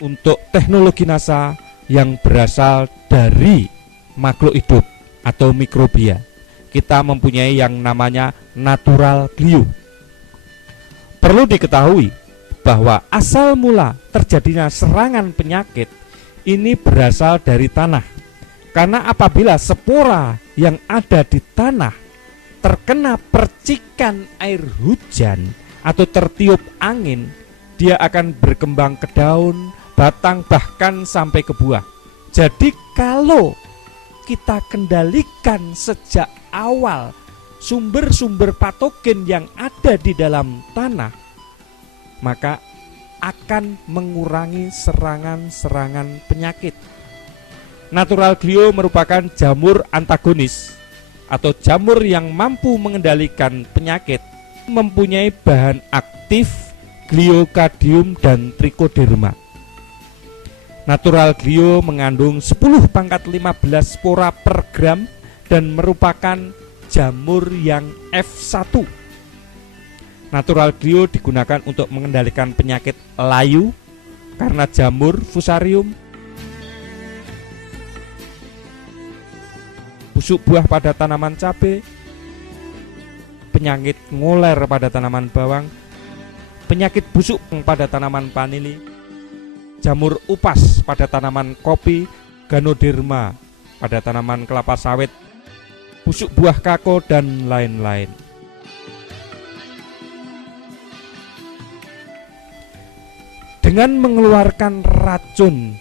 untuk teknologi NASA yang berasal dari makhluk hidup atau mikrobia. Kita mempunyai yang namanya natural glue. Perlu diketahui bahwa asal mula terjadinya serangan penyakit ini berasal dari tanah. Karena apabila spora yang ada di tanah terkena percikan air hujan atau tertiup angin, dia akan berkembang ke daun, batang, bahkan sampai ke buah. Jadi kalau kita kendalikan sejak awal sumber-sumber patogen yang ada di dalam tanah, maka akan mengurangi serangan-serangan penyakit. Natural glue merupakan jamur antagonis atau jamur yang mampu mengendalikan penyakit, mempunyai bahan aktif gliokadium dan trichoderma. Natural glue mengandung 10⁻15 spora per gram dan merupakan jamur yang F1. Natural glue digunakan untuk mengendalikan penyakit layu karena jamur fusarium, busuk buah pada tanaman cabai, penyakit ngoler pada tanaman bawang, penyakit busuk pada tanaman vanili, jamur upas pada tanaman kopi, ganoderma pada tanaman kelapa sawit, busuk buah kakao, dan lain-lain. Dengan mengeluarkan racun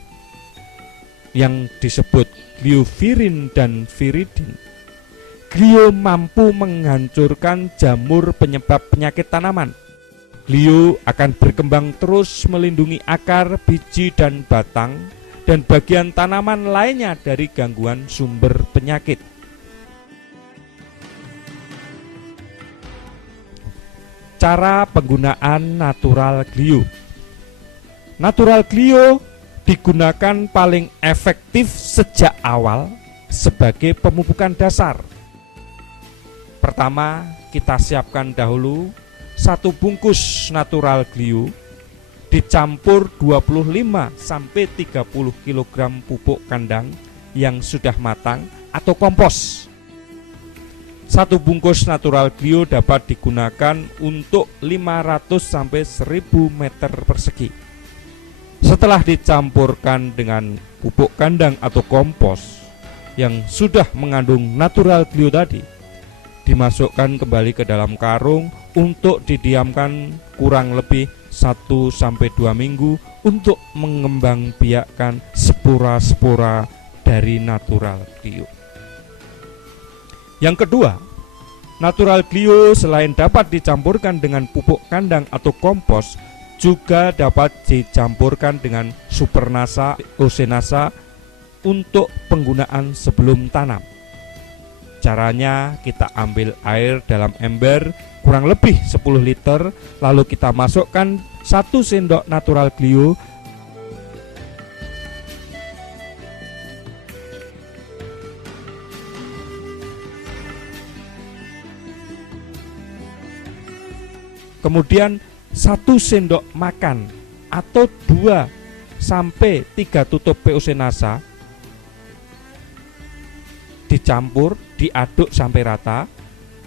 yang disebut gliovirin dan viridin, glio mampu menghancurkan jamur penyebab penyakit tanaman. Glio akan berkembang terus melindungi akar, biji, dan batang, dan bagian tanaman lainnya dari gangguan sumber penyakit. Cara penggunaan natural glue. Natural glue digunakan paling efektif sejak awal sebagai pemupukan dasar. Pertama, kita siapkan dahulu 1 bungkus natural glue dicampur 25-30 kg pupuk kandang yang sudah matang atau kompos. 1 bungkus natural glue dapat digunakan untuk 500-1000 meter persegi. Setelah dicampurkan dengan pupuk kandang atau kompos yang sudah mengandung natural glue tadi, dimasukkan kembali ke dalam karung untuk didiamkan kurang lebih 1-2 minggu untuk mengembangbiakkan spora-spora dari natural glue. Yang kedua, natural glue selain dapat dicampurkan dengan pupuk kandang atau kompos, juga dapat dicampurkan dengan supernasa, osenasa untuk penggunaan sebelum tanam. Caranya, kita ambil air dalam ember kurang lebih 10 liter, lalu kita masukkan 1 sendok natural glue, kemudian 1 sendok makan atau 2-3 tutup POC NASA, dicampur, diaduk sampai rata.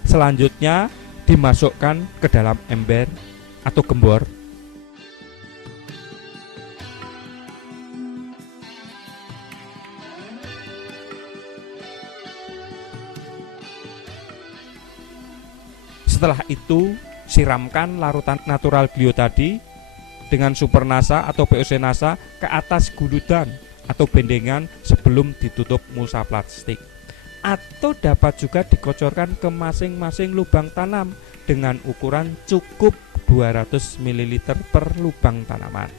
Selanjutnya dimasukkan ke dalam ember atau gembor. Setelah itu, siramkan larutan natural glue tadi dengan supernasa atau POC NASA ke atas guludan atau bendengan sebelum ditutup mulsa plastik. Atau dapat juga dikocorkan ke masing-masing lubang tanam dengan ukuran cukup 200 ml per lubang tanaman.